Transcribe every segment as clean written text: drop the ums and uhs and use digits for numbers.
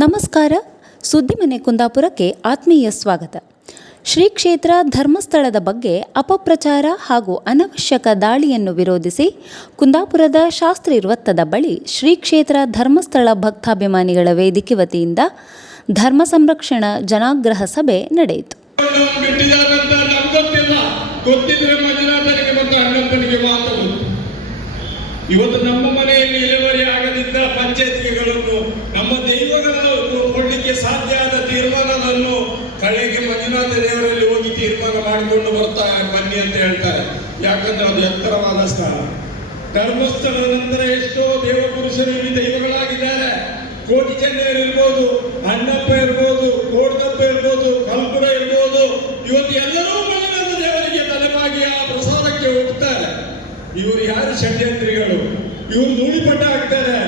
ನಮಸ್ಕಾರ. ಸುದ್ದಿಮನೆ ಕುಂದಾಪುರಕ್ಕೆ ಆತ್ಮೀಯ ಸ್ವಾಗತ. ಶ್ರೀ ಕ್ಷೇತ್ರ ಧರ್ಮಸ್ಥಳದ ಬಗ್ಗೆ ಅಪಪ್ರಚಾರ ಹಾಗೂ ಅನವಶ್ಯಕ ದಾಳಿಯನ್ನು ವಿರೋಧಿಸಿ ಕುಂದಾಪುರದ ಶಾಸ್ತ್ರಿ ವೃತ್ತದ ಬಳಿ ಶ್ರೀ ಕ್ಷೇತ್ರ ಧರ್ಮಸ್ಥಳ ಭಕ್ತಾಭಿಮಾನಿಗಳ ವೇದಿಕೆ ವತಿಯಿಂದ ಧರ್ಮ ಸಂರಕ್ಷಣಾ ಜನಾಗ್ರಹ ಸಭೆ ನಡೆಯಿತು. ಇವತ್ತು ನಮ್ಮ ಮನೆಯಲ್ಲಿ ಇಳುವರಿ ಆಗದಿದ್ದ ಪಂಚಾಯತ್ಗಳನ್ನು ನಮ್ಮ ದೈವಗಳನ್ನು ಕೊಡಲಿಕ್ಕೆ ಸಾಧ್ಯ ಆದ ತೀರ್ಮಾನವನ್ನು ಕಳೆಗೆ ಮಂಜುನಾಥ ದೇವರಲ್ಲಿ ಹೋಗಿ ತೀರ್ಮಾನ ಮಾಡಿಕೊಂಡು ಬರ್ತಾ ಬನ್ನಿ ಅಂತ ಹೇಳ್ತಾರೆ. ಯಾಕಂದ್ರೆ ಅದು ಎತ್ತರವಾದ ಸ್ಥಾನ. ಧರ್ಮಸ್ಥಳದ ನಂತರ ಎಷ್ಟೋ ದೇವಪುರುಷರು ಇಲ್ಲಿ ದೈವಗಳಾಗಿದ್ದಾರೆ. ಕೋಟಿ ಚೆನ್ನೈರು ಇರ್ಬೋದು, ಅಣ್ಣಪ್ಪ ಇರ್ಬೋದು, ಕೋಡ್ದಪ್ಪ ಇರ್ಬೋದು, ಕಲ್ಪುರ ಇರ್ಬೋದು. ಇವತ್ತು ಎಲ್ಲರೂ ಮಂಜುನಾಥ ದೇವರಿಗೆ ತಲೆಬಾಗಿ ಆ ಪ್ರಸಾದಕ್ಕೆ ಹೋಗ್ತಾರೆ. ಇವರು ಯಾರು ಷಡ್ಯಂತ್ರಿಗಳು? ಇವರು ಧೂಳಿಪಟ ಆಗ್ತಾರೆ.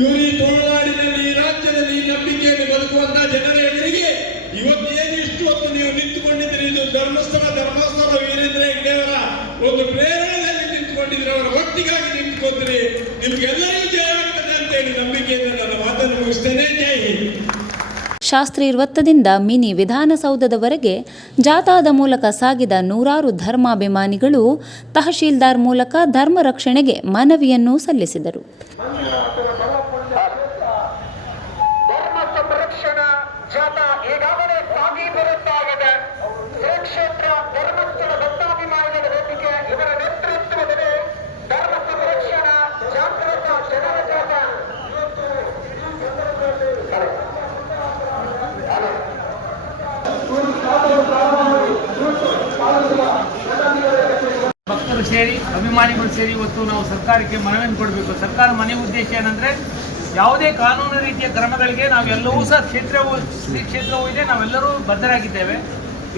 ಇವರು ಈ ತುಳುನಾಡಿನಲ್ಲಿ, ಈ ರಾಜ್ಯದಲ್ಲಿ ಈ ನಂಬಿಕೆಯನ್ನು ಬದುಕುವಂತಹ ಜನರ ಎದುರಿಗೆ ಇವತ್ತು ಏನು ಇಷ್ಟು ಹೊತ್ತು ನೀವು ನಿಂತುಕೊಂಡಿದ್ದೀರಿ? ಇದು ಧರ್ಮಸ್ಥಳ ವೀರೇಂದ್ರ ಹೆಗ್ಗಡೆಯವರ ಒಂದು ಪ್ರೇರಣೆಯಲ್ಲಿ ನಿಂತುಕೊಂಡಿದ್ದೀರಿ, ಅವರ ಭಕ್ತಿಗಾಗಿ ನಿಂತುಕೊಂಡಿರಿ. ನಿಮ್ಗೆಲ್ಲರಿಗೂ ಜಯ ಆಗ್ತದೆ ಅಂತೇಳಿ ನಂಬಿಕೆಯಿಂದ ನನ್ನ ಮಾತನ್ನು ಮುಗಿಸ್ತೇನೆ. ಜೈ ಹಿಂದ್. ಶಾಸ್ತ್ರಿ ವೃತ್ತದಿಂದ ಮಿನಿ ವಿಧಾನಸೌಧದವರೆಗೆ ಜಾಥಾದ ಮೂಲಕ ಸಾಗಿದ ನೂರಾರು ಧರ್ಮಾಭಿಮಾನಿಗಳು ತಹಶೀಲ್ದಾರ್ ಮೂಲಕ ಧರ್ಮ ರಕ್ಷಣೆಗೆ ಮನವಿಯನ್ನು ಸಲ್ಲಿಸಿದರು. ಭಕ್ತರು ಸೇರಿ, ಅಭಿಮಾನಿಗಳು ಸೇರಿ ಇವತ್ತು ನಾವು ಸರ್ಕಾರಕ್ಕೆ ಮನವಿಯನ್ನು ಕೊಡಬೇಕು. ಸರ್ಕಾರ ಮನೆ ಉದ್ದೇಶ ಏನಂದರೆ, ಯಾವುದೇ ಕಾನೂನು ರೀತಿಯ ಕ್ರಮಗಳಿಗೆ ನಾವೆಲ್ಲವೂ ಸಹ ಶ್ರೀ ಕ್ಷೇತ್ರವೂ ಇದೆ, ನಾವೆಲ್ಲರೂ ಬದ್ಧರಾಗಿದ್ದೇವೆ.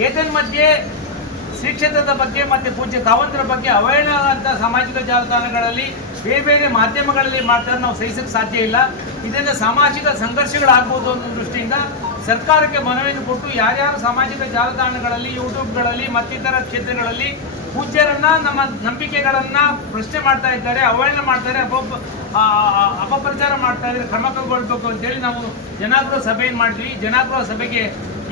ಏತನ್ಮಧ್ಯೆ ಶ್ರೀ ಕ್ಷೇತ್ರದ ಬಗ್ಗೆ ಮತ್ತು ಪೂಜ್ಯ ಕಾವಂತರ ಬಗ್ಗೆ ಅವಹೇಳನ ಅಂತ ಸಾಮಾಜಿಕ ಜಾಲತಾಣಗಳಲ್ಲಿ ಬೇರೆ ಬೇರೆ ಮಾಧ್ಯಮಗಳಲ್ಲಿ ಮಾಡ್ತಾರೆ. ನಾವು ಸಹಿಸಕ್ಕೆ ಸಾಧ್ಯ ಇಲ್ಲ. ಇದರಿಂದ ಸಾಮಾಜಿಕ ಸಂಘರ್ಷಗಳಾಗ್ಬೋದು ಅನ್ನೋ ದೃಷ್ಟಿಯಿಂದ ಸರ್ಕಾರಕ್ಕೆ ಮನವಿಯನ್ನು ಕೊಟ್ಟು ಯಾರ್ಯಾರು ಸಾಮಾಜಿಕ ಜಾಲತಾಣಗಳಲ್ಲಿ, ಯೂಟ್ಯೂಬ್ಗಳಲ್ಲಿ ಮತ್ತಿತರ ಕ್ಷೇತ್ರಗಳಲ್ಲಿ ಪೂಜ್ಯರನ್ನ, ನಮ್ಮ ನಂಬಿಕೆಗಳನ್ನು ಪ್ರಶ್ನೆ ಮಾಡ್ತಾ ಇದ್ದಾರೆ, ಅವಹೇಳನ ಮಾಡ್ತಾರೆ, ಅಪಪ್ರಚಾರ ಮಾಡ್ತಾ ಇದ್ದಾರೆ, ಕ್ರಮ ಕೈಗೊಳ್ಳಬೇಕು ಅಂತೇಳಿ ನಾವು ಜನಾಗ್ರಹ ಸಭೆಯನ್ನು ಮಾಡಿದ್ವಿ. ಜನಾಗ್ರಹ ಸಭೆಗೆ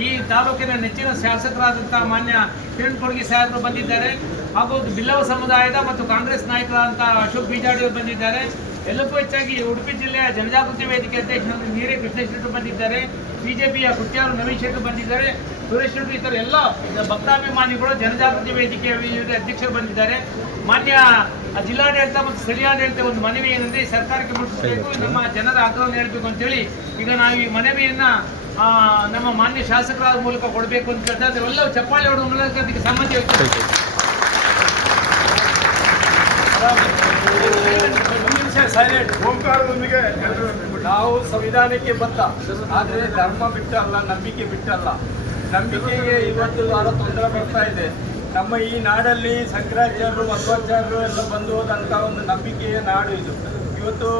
ಈ ತಾಲೂಕಿನ ನೆಚ್ಚಿನ ಶಾಸಕರಾದಂಥ ಮಾನ್ಯ ಕಿರಣ್ ಕೊಡ್ಗಿ ಸಾಹೇಬರು ಬಂದಿದ್ದಾರೆ, ಹಾಗೂ ಬಿಲ್ಲವ ಸಮುದಾಯದ ಮತ್ತು ಕಾಂಗ್ರೆಸ್ ನಾಯಕರಾದಂಥ ಅಶೋಕ್ ಬಿಜಾಡಿ ಅವರು ಬಂದಿದ್ದಾರೆ. ಎಲ್ಲಕ್ಕೂ ಹೆಚ್ಚಾಗಿ ಉಡುಪಿ ಜಿಲ್ಲೆಯ ಜನಜಾಗೃತಿ ವೇದಿಕೆ ಅಧ್ಯಕ್ಷರಾದ ನೀರೇ ಕೃಷ್ಣೇಶ್ ಶೆಟ್ಟರು ಬಂದಿದ್ದಾರೆ. ಬಿಜೆಪಿಯ ಕುಟ್ಯಾರು ನವೀನ್ ಶೆಟ್ಟರು ಬಂದಿದ್ದಾರೆ. ಸುರೇಶ್ ಶೆಟ್ಟರು, ಇತರ ಎಲ್ಲ ಭಕ್ತಾಭಿಮಾನಿಗಳು ಜನಜಾಗೃತಿ ವೇದಿಕೆಯ ಅಧ್ಯಕ್ಷರು ಬಂದಿದ್ದಾರೆ. ಮಾನ್ಯ ಜಿಲ್ಲಾಡಳಿತ ಮತ್ತು ಸ್ಥಳೀಯಾಡಳಿತ ಒಂದು ಮನವಿ ಏನಂದರೆ, ಸರ್ಕಾರಕ್ಕೆ ಮುಟ್ಟಿಸಬೇಕು, ನಮ್ಮ ಜನರ ಆಗ್ರಹವನ್ನು ಹೇಳಬೇಕು ಅಂತೇಳಿ ಈಗ ನಾವು ಈ ಮನವಿಯನ್ನು ನಮ್ಮ ಮಾನ್ಯ ಶಾಸಕರ ಮೂಲಕ ಕೊಡಬೇಕು ಅಂತ ಹೇಳ್ತಾರೆ. ಎಲ್ಲ ಚಪ್ಪಾಳೆ ಹೊಡೆದ ಮೂಲಕ ಅದಕ್ಕೆ ಸಮ್ಮತಿ ಹೋಗ್ತದೆ. ಓಂಕಾರದೊಂದಿಗೆ ನಾವು ಸಂವಿಧಾನಕ್ಕೆ ಬದ್ಧ, ಆದರೆ ಧರ್ಮ ಬಿಟ್ಟಲ್ಲ, ನಂಬಿಕೆ ಬಿಟ್ಟಲ್ಲ. ನಂಬಿಕೆಗೆ ಇವತ್ತು ಬಹಳ ತೊಂದರೆ ಬರ್ತಾ ಇದೆ. ನಮ್ಮ ಈ ನಾಡಲ್ಲಿ ಶಂಕರಾಚಾರ್ಯರು, ಮಧ್ವಾಚಾರ್ಯರು ಎಲ್ಲ ಬಂದು ಹೋದಂಥ ಒಂದು ನಂಬಿಕೆಯ ನಾಡು ಇದು. ಇವತ್ತು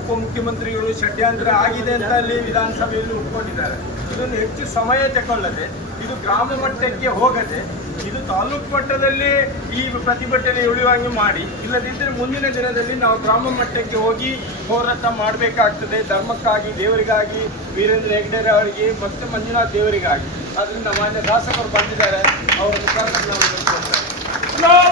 ಉಪಮುಖ್ಯಮಂತ್ರಿಗಳು ಷಡ್ಯಂತ್ರ ಆಗಿದೆ ಅಂತ ಅಲ್ಲಿ ವಿಧಾನಸಭೆಯಲ್ಲಿ ಒಪ್ಕೊಂಡಿದ್ದಾರೆ. ಇದನ್ನು ಹೆಚ್ಚು ಸಮಯ ತಗೊಳ್ಳದೆ, ಇದು ಗ್ರಾಮ ಮಟ್ಟಕ್ಕೆ ಹೋಗದೆ, ಇದು ತಾಲೂಕು ಮಟ್ಟದಲ್ಲಿ ಈ ಪ್ರತಿಭಟನೆ ಉಳಿಯುವಂಗೆ ಮಾಡಿ, ಇಲ್ಲದಿದ್ದರೆ ಮುಂದಿನ ದಿನದಲ್ಲಿ ನಾವು ಗ್ರಾಮ ಮಟ್ಟಕ್ಕೆ ಹೋಗಿ ಹೋರಾಟ ಮಾಡಬೇಕಾಗ್ತದೆ. ಧರ್ಮಕ್ಕಾಗಿ, ದೇವರಿಗಾಗಿ, ವೀರೇಂದ್ರ ಹೆಗ್ಗಡೆ ಅವರಿಗೆ ಮತ್ತು ಮಂಜುನಾಥ್ ದೇವರಿಗಾಗಿ. ಅದರಿಂದ ಮಾನ್ಯ ಶಾಸಕರು ಬಂದಿದ್ದಾರೆ, ಅವರ ಮುಖಾಂತರ ನಾವು